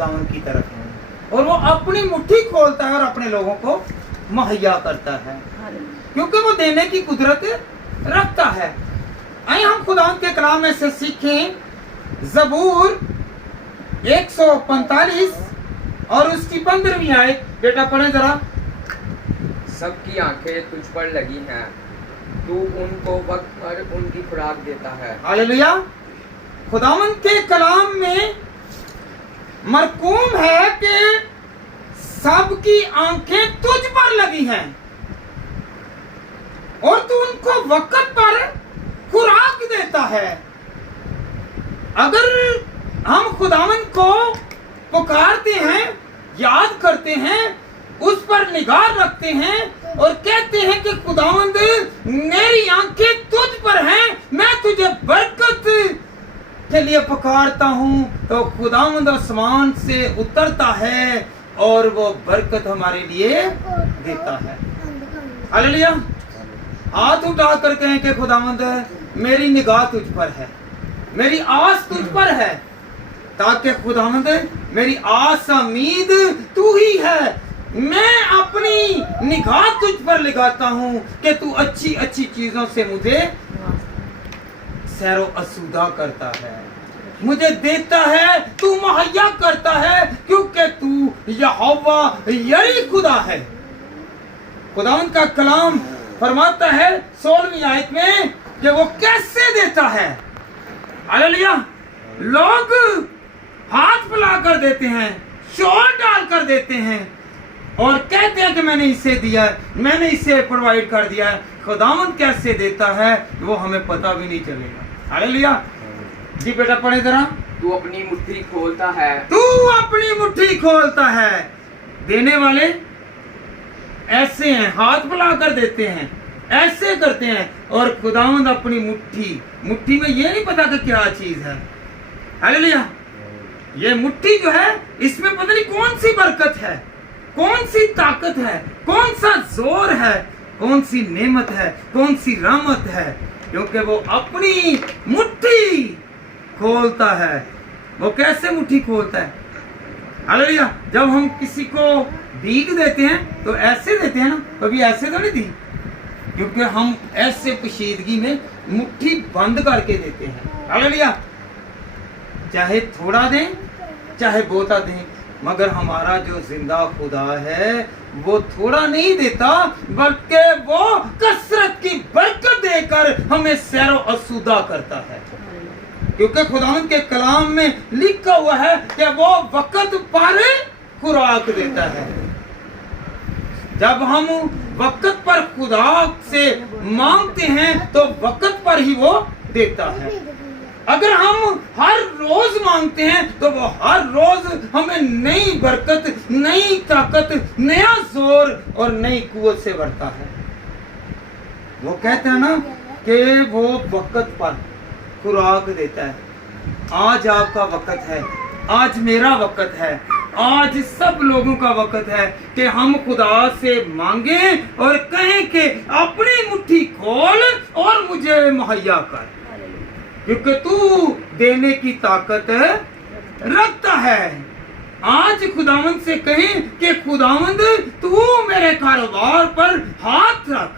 खुदावन की तरफ हैं, और वो अपनी मुट्ठी खोलता है और अपने लोगों को मुहैया करता है, क्योंकि वो देने की कुदरत रखता है। आइए हम खुदावन के कलाम में से सीखें ज़बूर 145 और उसकी 15वीं आयत। बेटा पढ़े जरा। सबकी आंखें तुझ पर लगी हैं, तू उनको वक्त पर उनकी खुराक देता है। हालेलुया। खुदावन के कलाम में मरकूम है कि सबकी आंखें तुझ पर लगी हैं और तू उनको वक्त पर खुराक देता है। अगर हम खुदावन को पुकारते हैं, याद करते हैं, उस पर निगाह रखते हैं और कहते हैं कि खुदावंद मेरी आंखें तुझ पर हैं, मैं तुझे बरकत के लिए पुकारता हूं, तो खुदावंद आसमान से उतरता है और वो बरकत हमारे लिए देता है। हालेलुया। हाथ उठा कर कहें कि खुदावंद मेरी निगाह तुझ पर है, मेरी आस तुझ पर है, ताकि खुदावंद मेरी आस उम्मीद तू ही है। मैं अपनी निगाह तुझ पर लगाता हूं कि तू अच्छी अच्छी चीजों से मुझे सैरो असुदा करता है, मुझे देता है, तू मुहैया करता है, क्योंकि तू यहोवा यरी खुदा है। खुदावन का कलाम फरमाता है 16वीं आयत में कि वो कैसे देता है। हालेलुया। लोग हाथ फैला कर देते हैं, शोर डाल कर देते हैं और कहते हैं कि मैंने इसे दिया है, मैंने इसे प्रोवाइड कर दिया है। खुदावंद कैसे देता है वो हमें पता भी नहीं चलेगा। हालेलुया। जी बेटा पढ़े जरा। तू अपनी मुट्ठी खोलता है, तू अपनी मुट्ठी खोलता है। देने वाले ऐसे हैं, हाथ फैला कर देते हैं, ऐसे करते हैं, और खुदावंद अपनी मुट्ठी में ये नहीं पता कि क्या चीज है। हालेलुया। ये मुट्ठी जो है इसमें पता नहीं कौन सी बरकत है, कौन सी ताकत है, कौन सा जोर है, कौन सी नेमत है, कौन सी रहमत है, क्योंकि वो अपनी मुट्ठी खोलता है। वो कैसे मुट्ठी खोलता है? हालेलुया। जब हम किसी को भीख देते हैं तो ऐसे देते हैं ना, कभी ऐसे तो नहीं दी, क्योंकि हम ऐसे पोशीदगी में मुट्ठी बंद करके देते हैं। हालेलुया। चाहे थोड़ा दें चाहे बहुता दें, मगर हमारा जो जिंदा खुदा है वो थोड़ा नहीं देता, बल्कि वो कसरत की बरकत देकर हमें सैरो असुदा करता है। क्योंकि खुदावंद के कलाम में लिखा हुआ है कि वो वक्त पर खुराक देता है। जब हम वक्त पर खुदा से मांगते हैं तो वक्त पर ही वो देता है। अगर हम हर रोज मांगते हैं तो वो हर रोज हमें नई बरकत, नई ताकत, नया जोर और नई कुव्वत से भरता है। वो कहते हैं ना कि वो वक्त पर खुराक देता है। आज आपका वक्त है, आज मेरा वक्त है, आज सब लोगों का वक्त है कि हम खुदा से मांगे और कहें कि अपनी मुट्ठी खोल और मुझे मुहैया कर, क्योंकि तू देने की ताकत रखता है। आज खुदावंद से कहें कि खुदावंद तू मेरे कारोबार पर हाथ रख,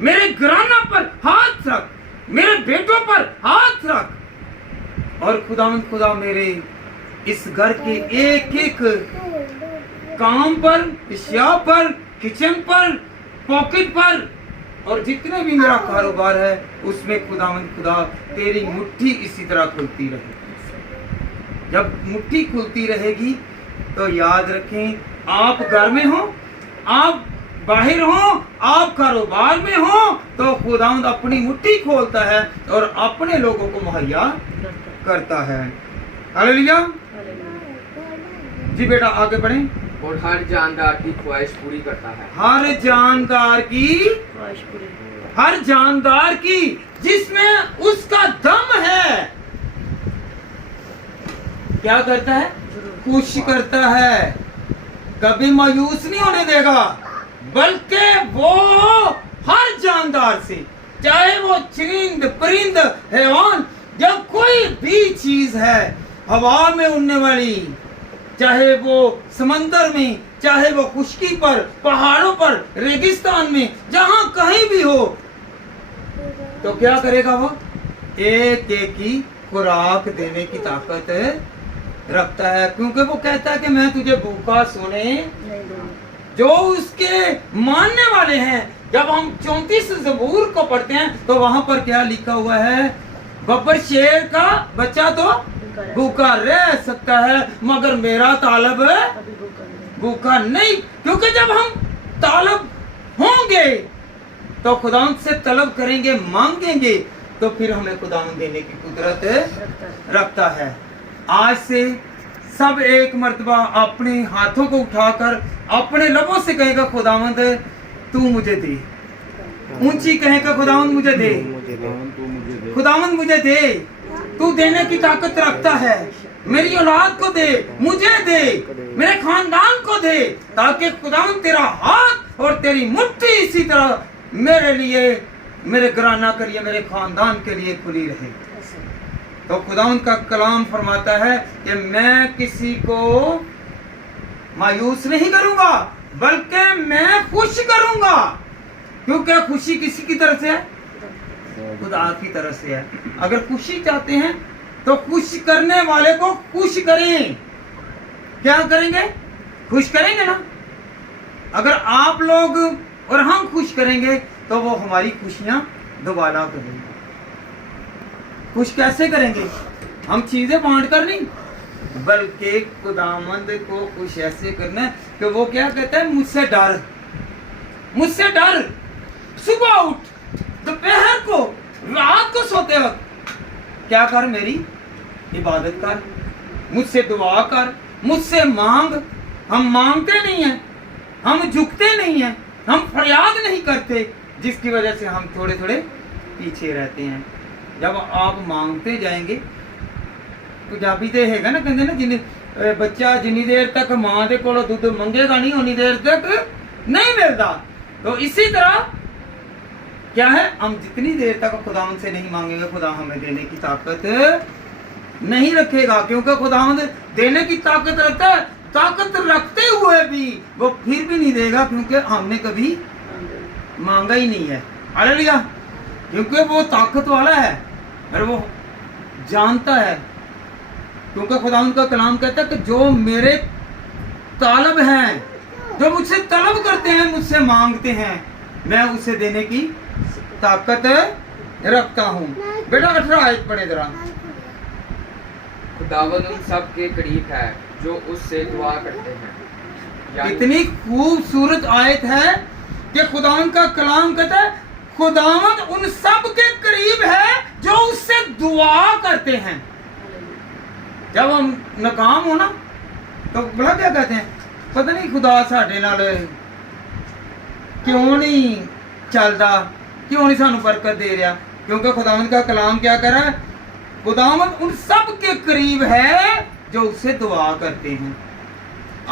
मेरे घराना पर हाथ रख, मेरे बेटों पर हाथ रख, और खुदावंद खुदा मेरे इस घर के एक एक काम पर, पिशिया पर, किचन पर, पॉकेट पर, और जितने भी मेरा कारोबार है उसमें खुदावंद खुदा तेरी मुट्ठी इसी तरह खुलती रहे। जब मुट्ठी खुलती रहेगी तो याद रखें, आप घर में हो, आप बाहर हो, आप कारोबार में हो, तो खुदावंद अपनी मुट्ठी खोलता है और अपने लोगों को मुहैया करता है। हालेलुया। जी बेटा आगे बढ़ें। और हर जानदार की ख्वाहिश पूरी करता है। हर जानदार की, हर जानदार की जिसमें उसका दम है, क्या करता है? खुश करता है, कभी मायूस नहीं होने देगा, बल्कि वो हर जानदार से, चाहे वो चरिंद परिंद हैवान, जब कोई भी चीज है हवा में उड़ने वाली, चाहे वो समंदर में, चाहे वो खुश्की पर, पहाड़ों पर, रेगिस्तान में, जहां कहीं भी हो, तो क्या करेगा वो? एक एक की खुराक देने की ताकत रखता है, क्योंकि वो कहता है कि मैं तुझे भूखा सोने जो उसके मानने वाले हैं। जब हम 34 ज़बूर को पढ़ते हैं तो वहां पर क्या लिखा हुआ है? बब्बर शेर का बच्चा तो भूखा रह सकता है, मगर मेरा तालब भूखा नहीं। क्योंकि जब हम तालब होंगे तो खुदावंद से तलब करेंगे, मांगेंगे, तो फिर हमें खुदावंद देने की कुदरत रखता है। आज से सब एक मर्तबा अपने हाथों को उठाकर अपने लबों से कहेगा, खुदावंद तू मुझे दे। ऊंची कहेगा, खुदावंद मुझे दे, खुदावंद मुझे दे। तू देने की ताकत रखता है। मेरी औलाद को दे, मुझे दे, मेरे खानदान को दे, ताकि खुदावंद तेरा हाथ और तेरी मुट्ठी इसी तरह मेरे लिए, मेरे घराना के लिए, मेरे खानदान के लिए खुली रहे। तो खुदावंद का कलाम फरमाता है कि मैं किसी को मायूस नहीं करूंगा, बल्कि मैं खुश करूंगा। क्योंकि खुशी किसी की तरफ से है? खुदा की तरफ से है। अगर खुशी चाहते हैं तो खुश करने वाले को खुश करें। क्या करेंगे? खुश करेंगे ना। अगर आप लोग और हम खुश करेंगे तो वो हमारी खुशियां दोबारा करेंगे। खुश कैसे करेंगे? हम चीजें बांट कर नहीं, बल्कि खुदावंद को खुश ऐसे करना है कि वो क्या कहता है? मुझसे डर, मुझसे डर। सुबह उठ, दोपहर को, रात को सोते वक्त क्या कर? मेरी इबादत कर, मुझसे दुआ कर, मुझसे मांग। हम मांगते नहीं हैं, हम झुकते नहीं हैं, हम फरियाद नहीं करते, जिसकी वजह से हम थोड़े थोड़े पीछे रहते हैं। जब आप मांगते जाएंगे, पंजाबी ते हैगा ना, कहते ना, जिन्हें बच्चा जिन्नी देर तक मां दे कोलों दुध मंगेगा नहीं, उन्नी देर तक नहीं मिलता। तो इसी तरह क्या है? हम जितनी देर तक खुदावंद से नहीं मांगेंगे, खुदा हमें देने की ताकत नहीं रखेगा। क्योंकि खुदावंद देने की ताकत रखता है। ताकत रखते हुए भी वो फिर भी नहीं देगा, क्योंकि हमने कभी मांगा ही नहीं है। हालेलुया। क्योंकि वो ताकत वाला है और वो जानता है। क्योंकि खुदावंद का कलाम कहता है कि जो मेरे तालब हैं, जो मुझसे तलब करते हैं, मुझसे मांगते हैं, मैं उसे देने की ताकत रखता हूँ। बेटा 18 आयत पढ़े जरा। खुदावंद उन सब के करीब है जो उससे दुआ करते हैं। यानी इतनी खूबसूरत आयत है कि खुदावंद का कलाम कहता है खुदावंद उन सब के करीब है जो उससे दुआ करते हैं। जब हम नाकाम हो ना, तो बड़ा क्या कहते हैं? पता नहीं खुदा साडे नाल क्यों नहीं चलता, क्यों नहीं सानू बरकत दे रहा। क्योंकि खुदावंद का कलाम क्या कर रहा है? खुदावंद उन सब के करीब है जो उससे दुआ करते हैं।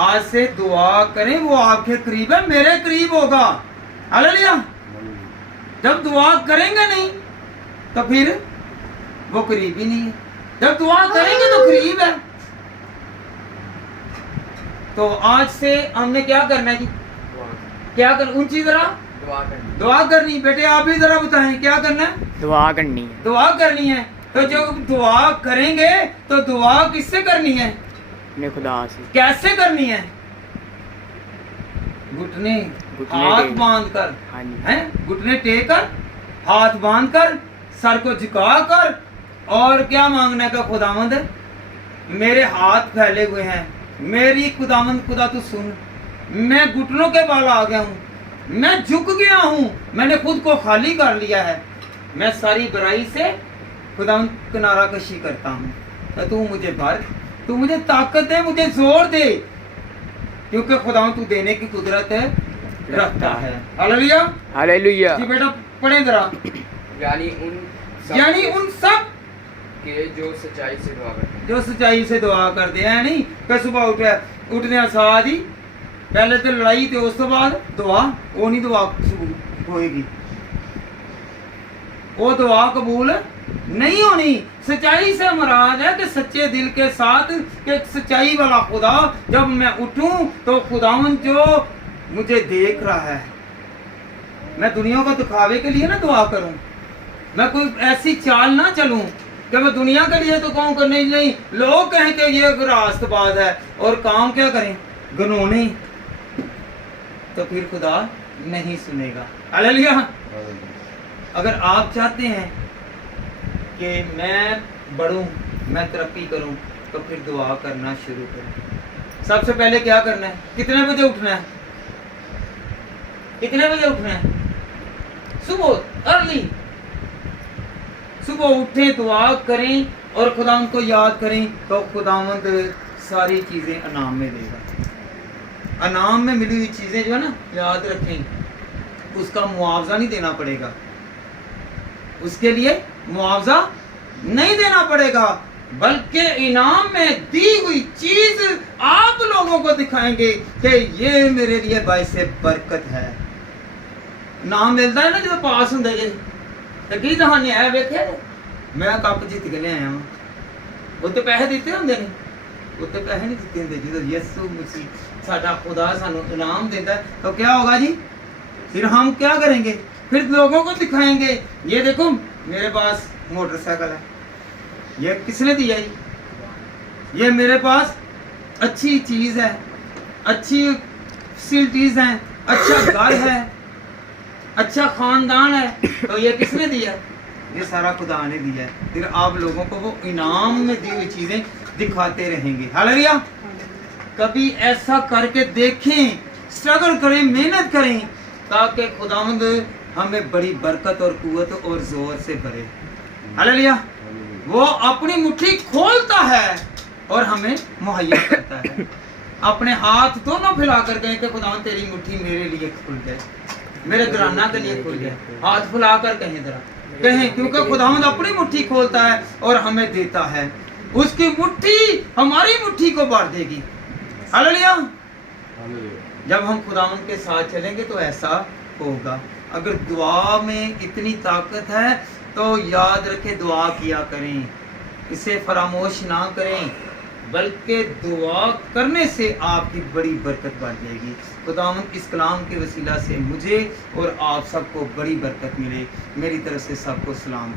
आज से दुआ करें, वो आपके करीब है, मेरे करीब होगा। हालेलुया। जब दुआ करेंगे नहीं तो फिर वो करीब ही नहीं है। जब दुआ करेंगे तो करीब है। तो आज से हमने क्या करना है जी? क्या कर? ऊंची जरा दुआ करनी। बेटे आप भी जरा बताएं, क्या करना है? दुआ करनी है। दुआ करनी है। तो जब दुआ करेंगे तो दुआ किससे करनी है? अपने खुदा से। कैसे करनी है? घुटने हाथ टेक। बांध कर, हाँ जी। हैं? घुटने टेक कर, हाथ बांध कर, सर को झुका कर, और क्या मांगने का? खुदावंद मेरे हाथ फैले हुए हैं, मेरी खुदावंद खुदा तू सुन, मैं घुटनों के बाल आ गया हूँ, मैं झुक गया हूँ, मैंने खुद को खाली कर लिया है, मैं सारी बुराई से खुदावंद किनारा कशी करता हूँ। तो तू मुझे भर, तू मुझे ताकत दे, मुझे जोर दे, क्योंकि खुदावंद तू देने की कुदरत है रखता है। हालेलुया। हालेलुया। जी बेटा पढ़े जरा। यानी उन सब के जो सच्चाई से दुआ करते हैं। जो सच्चाई से दुआ करते हैं। नहीं कि सुबह उठे उठने साथ ही पहले तो लड़ाई ते उस तो बाद दुआ, वो नहीं दुआ होएगी, वो दुआ कबूल نہیں ہونی. سچائی سے مراد ہے کہ سچے دل کے ساتھ کہ سچائی والا خدا جب میں اٹھوں تو خداوند جو مجھے دیکھ رہا ہے. میں دنیا کو دکھاوے کے لیے نہ دعا کروں, میں کوئی ایسی چال نہ چلوں کہ میں دنیا کے لیے تو کہوں کہ نہیں لوگ کہیں کہ یہ راست باز ہے اور کام کیا کریں گنونے, تو پھر خدا نہیں سنے گا. ہاللیلویا. اگر آپ چاہتے ہیں کہ میں بڑھوں, میں ترقی کروں, تو پھر دعا کرنا شروع کریں. سب سے پہلے کیا کرنا ہے؟ کتنے بجے اٹھنا ہے؟ کتنے بجے اٹھنا ہے؟ صبح ارلی صبح اٹھیں, دعا کریں اور خداوند کو یاد کریں, تو خداوند ساری چیزیں انعام میں دے گا. انعام میں ملی ہوئی چیزیں جو ہے نا, یاد رکھیں اس کا معاوضہ نہیں دینا پڑے گا, اس کے لیے معاوضہ نہیں دینا پڑے گا, بلکہ انعام میں دی ہوئی چیز آپ لوگوں کو دکھائیں گے کہ یہ میرے لیے باعث برکت ہے. نام ملتا ہے نا جب پاس ہوں جی تو کی کہانی ہے ویکھے میں کپ جیت کے لے آیا ہوں, وہ تو پیسے دیتے ہوں نہیں, وہ تو پیسے نہیں دیتے ہوں. جب یسوع مسیح ساڈا خدا سانو انعام دیتا ہے تو کیا ہوگا جی؟ پھر ہم کیا کریں گے؟ پھر لوگوں کو دکھائیں گے یہ دیکھو میرے پاس موٹر سائیکل ہے, یہ کس نے دیا جی؟ یہ میرے پاس اچھی چیز ہے, اچھی فیسلٹیز ہیں, اچھا گھر ہے, اچھا خاندان ہے, تو یہ کس نے دیا؟ یہ سارا خدا نے دیا ہے. پھر آپ لوگوں کو وہ انعام میں دی ہوئی چیزیں دکھاتے رہیں گے. ہاللیلویا. کبھی ایسا کر کے دیکھیں, اسٹرگل کریں, محنت کریں, تاکہ خداوند ہمیں بڑی برکت اور قوت اور زور سے بھرے. ہاللیلویا. وہ اپنی مٹھی کھولتا ہے اور ہمیں مہیا کرتا ہے. اپنے ہاتھ دونوں پھیلا کر کہیں کہ خداوند تیری مٹھی میرے لیے کھل جائے, میرے گھرانہ کے لیے کھل جائے. ہاتھ پھیلا کر کہیں ذرا کہیں, کیونکہ خداوند اپنی مٹھی کھولتا ہے اور ہمیں دیتا ہے. اس کی مٹھی ہماری مٹھی کو بھر دے گی. ہاللیلویا. جب ہم خداوند کے ساتھ چلیں گے تو ایسا ہوگا. اگر دعا میں اتنی طاقت ہے تو یاد رکھیں دعا کیا کریں, اسے فراموش نہ کریں, بلکہ دعا کرنے سے آپ کی بڑی برکت بڑھ جائے گی. خداوند اس کلام کے وسیلہ سے مجھے اور آپ سب کو بڑی برکت ملے. میری طرف سے سب کو سلام.